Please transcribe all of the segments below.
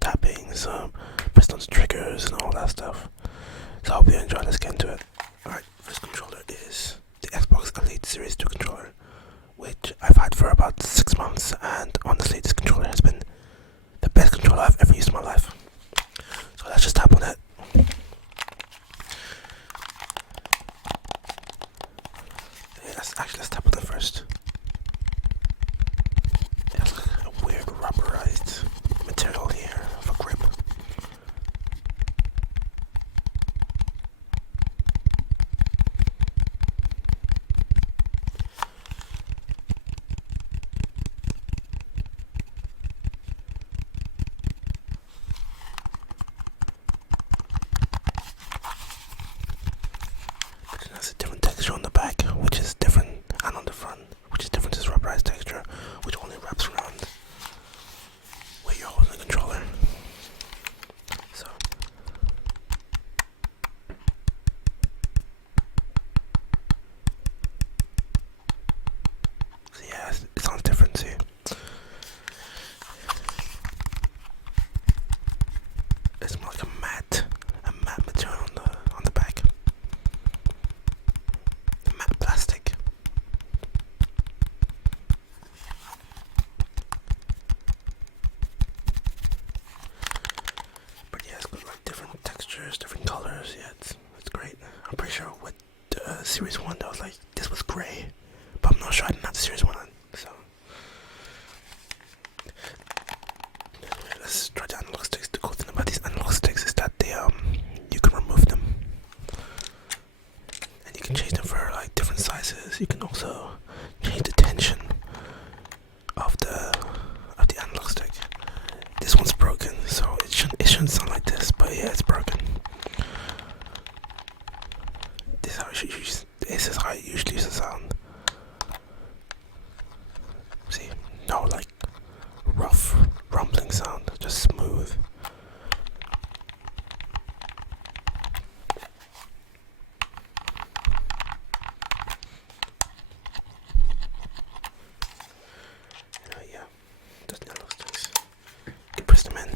tapping, pressing on the triggers and all that stuff. So I hope you enjoy. Let's get into it. Alright, first controller is the Xbox Elite Series 2 controller, which I've had for about 6 months, and honestly this controller has been the best controller I've ever used in my life. So let's just tap on it. Let's tap on it first. It has like a weird rubberized material here for grip. But it has a different texture on the back, which is different, and on the front, which is different. This rubberized texture, which only wraps around where you're holding the controller. So yeah, it sounds different too. It's more like a matte material on the back. Matte plastic. But yeah, it's got like different textures, different colors. Yeah, it's great. I'm pretty sure with Series 1 that was like, this was grey, but I'm not sure I didn't have the Series 1 on, so. Anyway, let's try the analog sticks. The cool thing about these analog sticks is that they you can remove them, and you can change them for like different sizes. You can also change the tension of the analog stick. This one's broken, so it shouldn't sound like this, but yeah, it's broken. This is how it usually used to sound. See, no like rough rumbling sound, just smooth. Yeah, just analog sticks. You press them in.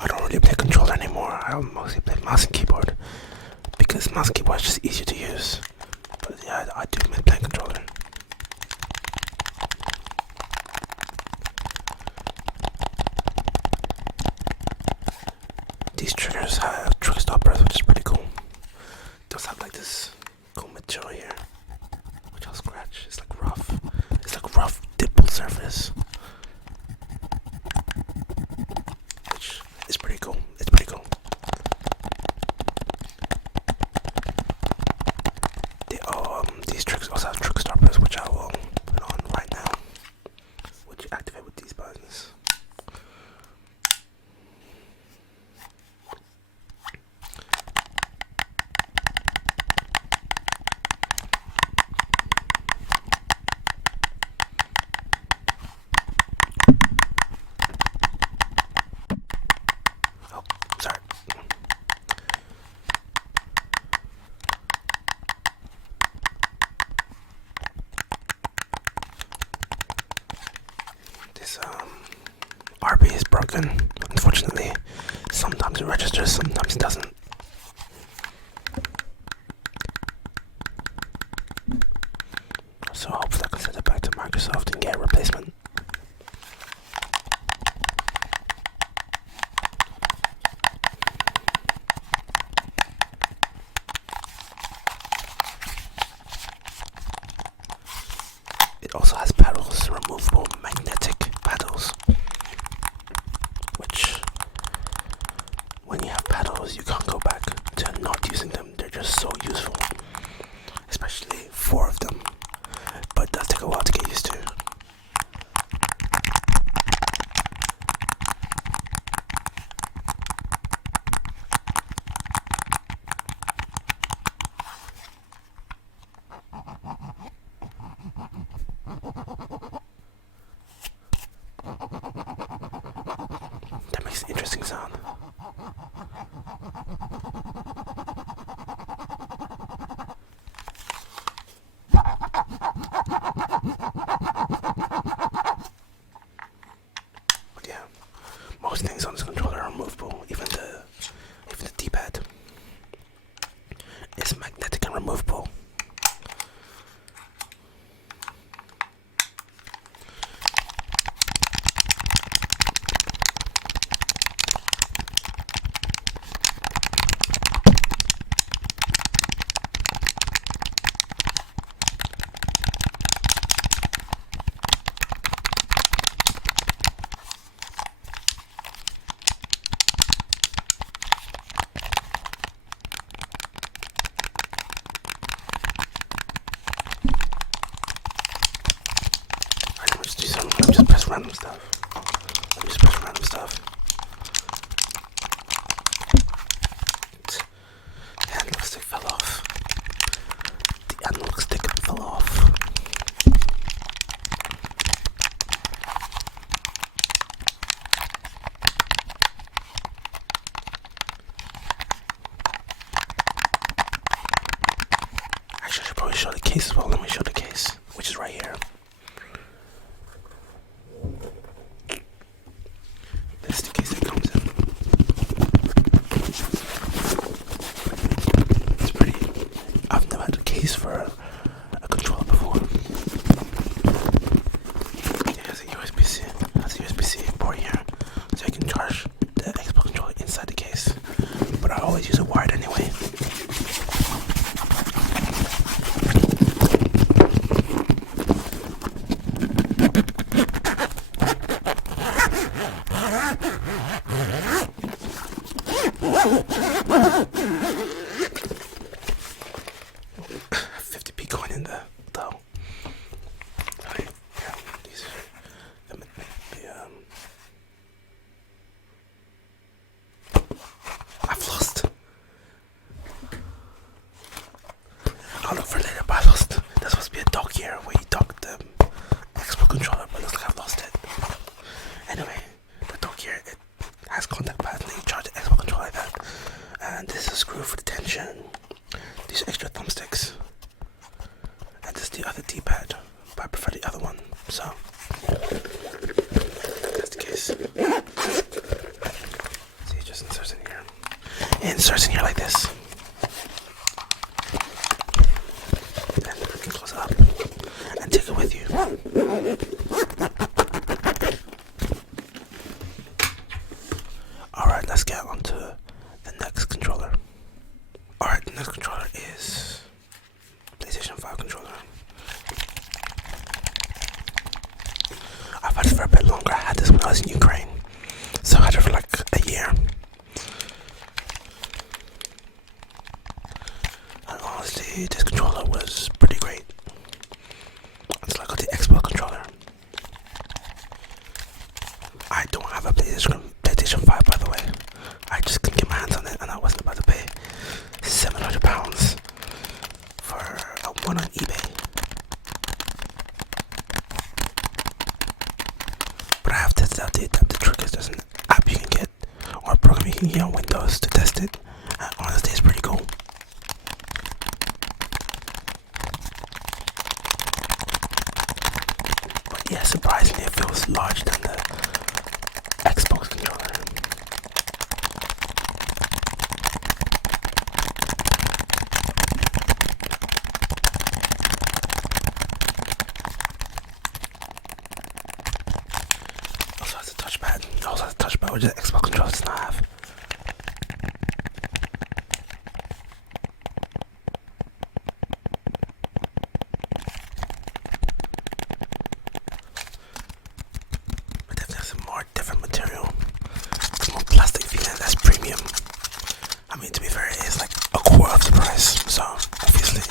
I don't really play controller anymore. I mostly play mouse and keyboard because mouse and keyboard is just easier to use. But yeah, I do miss playing controller. These triggers have trigger stoppers, which is pretty cool. They also have like this cool material here, which I'll scratch. It's like rough. It's like rough dimple surface, which is pretty cool. It's pretty cool. These triggers also have trigger stoppers, which I will put on right now, which you activate with these buttons. Oh, sorry. This RB is broken, unfortunately. Sometimes it registers, sometimes it doesn't. So hopefully I can send it back to Microsoft and get a replacement. It also has paddles, removable magnetic paddles, which when you have paddles you can't go back to not using them. They're just so useful, especially 4 of them, but it does take a while to get used to. interesting sound. But yeah, most things on this controller are removable. Even the D-pad is magnetic and removable. Let me just press random stuff. The analog stick fell off. Actually, I should probably show the case as well. Let me show the case, which is right here. This is the case that comes in. It's pretty. I've never had a case for a controller before. It has a USB-C port here, so you can charge the Xbox controller inside the case. But I always use it wired anyway. I've lost. I'll look for it later, but I lost. There's supposed to be a dock here where you dock the Xbox controller, but it looks like I've lost it. Anyway, the dock here, it has contact pads and you charge the Xbox controller like that. And this is a screw for the tension. These are extra thumbsticks. And this is the other D-pad, but I prefer the other one, so that's the case. See, it just inserts in here. It inserts in here like this. And you can close it up and take it with you. Alright, let's get on to the next controller. Alright, the next controller is PlayStation 5 controller. I've had it for a bit longer. I had this when I was in Ukraine, so I had it for like a year. And honestly, this controller was pretty great. It's like the Xbox controller. I don't have a PlayStation 5, by the way. I just couldn't get my hands on it, and I wasn't about to pay £700 for one on eBay. But I have tested out the adaptive triggers. There's an app you can get, or a program you can get on Windows to test it. And honestly, it's pretty cool. But yeah, surprisingly, it feels larger than the Xbox controller. Also has a touchpad, which the Xbox controller does not have. But definitely has a more different material. It's more plastic feeling, less premium. I mean, to be fair, it is like a quarter of the price, so obviously.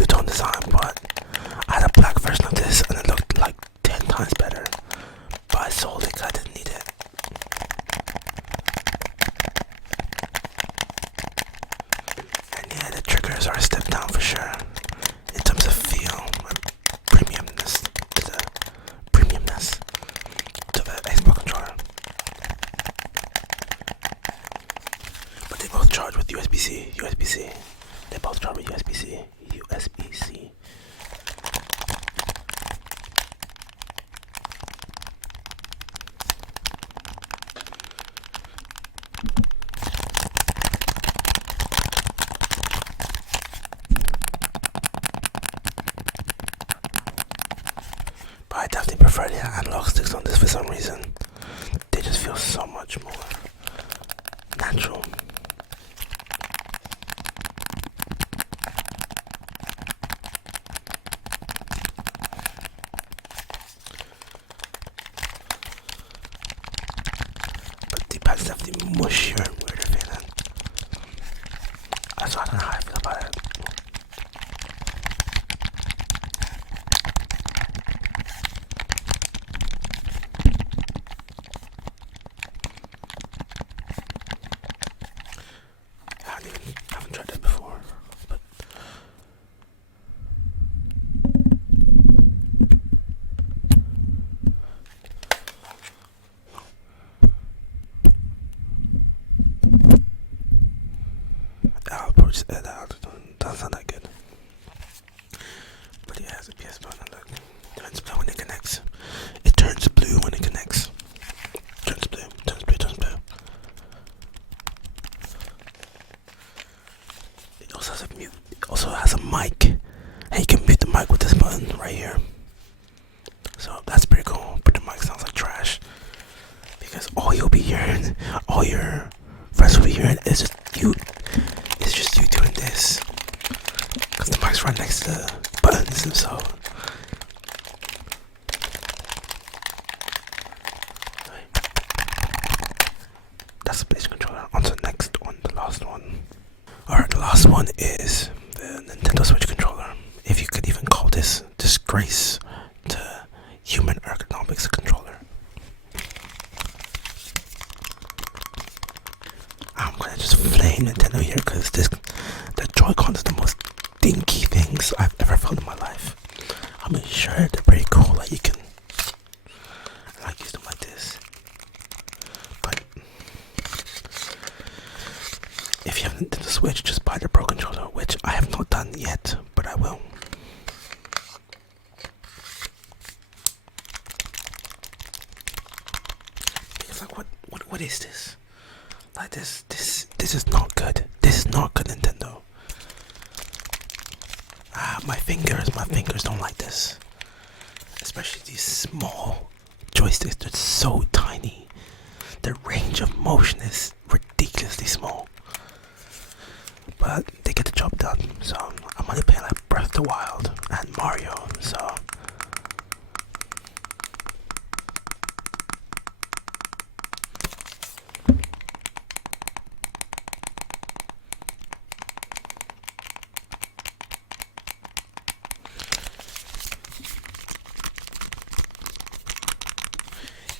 two-tone design, but I had a black version of this and it looked like 10 times better. But I sold it because I didn't need it. And yeah, the triggers are a step down for sure. In terms of feel and premiumness to the Xbox controller. But they both charge with USB-C. They both charge with USB-C. But I definitely prefer the analog sticks on this for some reason. They just feel so much more natural. But the pad's definitely mushier and weirder feeling. I don't know how I feel about it. I haven't tried that before, but I'll probably just edit that out. Doesn't sound that good. But yeah, it has a PS5 on it. Turns blue when it connects. It turns blue when it connects. Turns blue. It also has a mute. It also has a mic. And you can mute the mic with this button right here. So that's pretty cool. But the mic sounds like trash. Because all you'll be hearing, all your friends will be hearing is just you. It's just you doing this. Because the mic's right next to the buttons, so. That's the PlayStation controller. On to the next one, the last one. Alright, the last one is the Nintendo Switch controller. If you could even call this disgrace to human ergonomics controller. I'm gonna just flame Nintendo here because the Joy-Con is the most dinky things I've ever felt in my life. I mean, sure, they're pretty cool, like you can use them like this. But if you have a Nintendo Switch, just buy the Pro controller, which I have not done yet, but I will. It's like, what is this? Like this is not good. This is not good, Nintendo. My fingers don't like this. Especially these small joysticks, they're so tiny. The range of motion is ridiculously small. But they get the job done. So I'm only playing like Breath of the Wild and Mario, so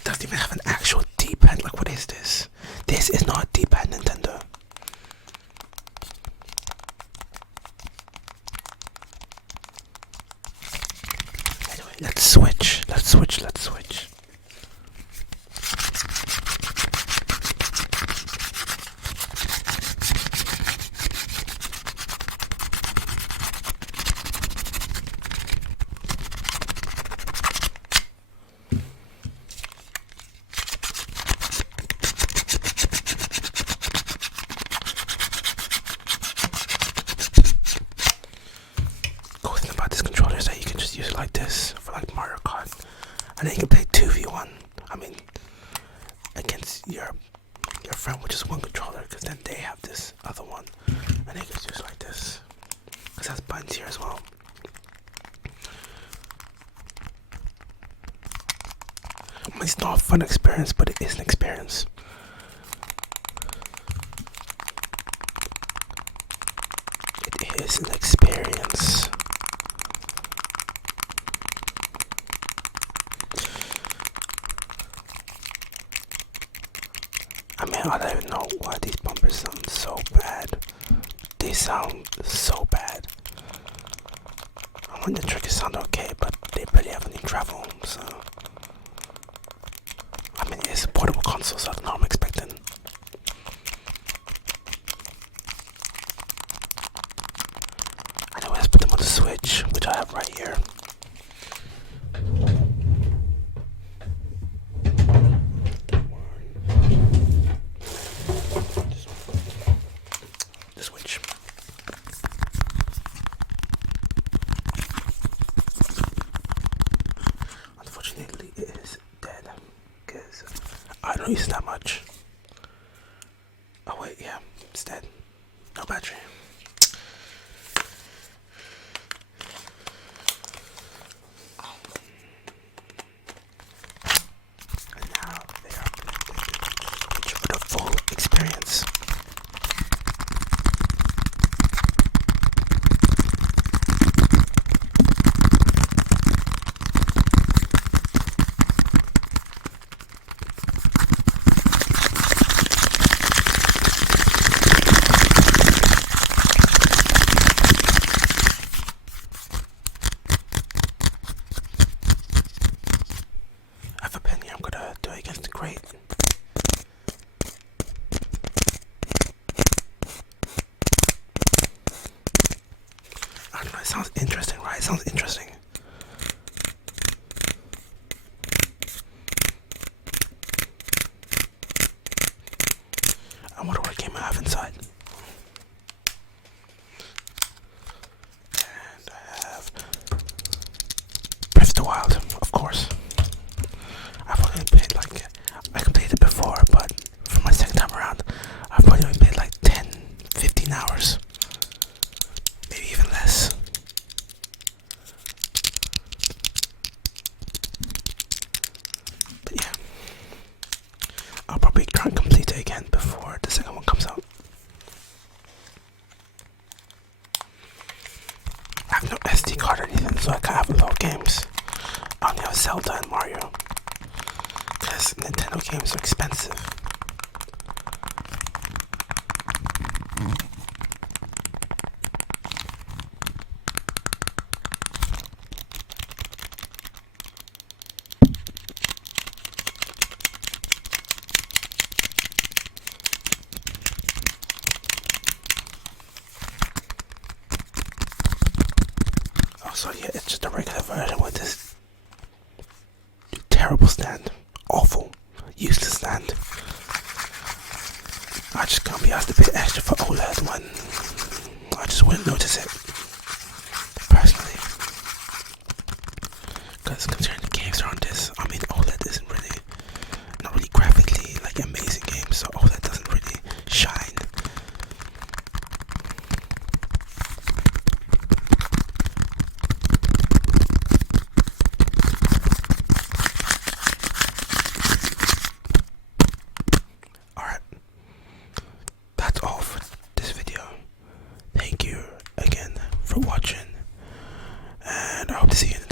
doesn't even have an actual D-pad. Like, what is this? This is not a D-pad, Nintendo. Anyway, let's switch. Cool thing about this controller is that you can just use it like this for like Mario Kart, and then you can play 2v1. I mean, against your friend with just one controller, because then they have this other one, and they can just use it like this. Because it has buttons here as well. I mean, it's not a fun experience, but it is an experience. It is an experience. I mean, I don't even know why these bumpers sound so bad. They sound so bad. I want the triggers sound okay, but they barely have any travel, so. I mean, it's a portable console, so I don't know what I'm expecting. Anyway, let's put them on the Switch, which I have right here. The Switch. Unfortunately, it is dead because I don't use it that much. Oh wait, yeah, it's dead. No battery. And now they are connected for the full experience. I have a pen here, I'm gonna do it against the grate. I don't know, it sounds interesting, right? It sounds interesting. I wonder what game I have inside. And I have Breath of the Wild, of course. I've only played like, I completed it before, but for my second time around, I've probably only played like 10, 15 hours. Maybe even less. But yeah, I'll probably try and complete it again before the second one comes out. I have no SD card or anything, so I can't have a lot of games. I only have Zelda and Mario. Because Nintendo games are expensive. Oh, so yeah, it's just a regular version with this terrible stand. Awful. Useless stand. I just can't be asked to pay extra for OLED when I just wouldn't notice it. Personally. Because considering the games are on this, I mean OLED isn't really, not really graphically like amazing games, so OLED doesn't really shine. Alright, that's all for this video. Thank you again for watching, and I hope to see you in the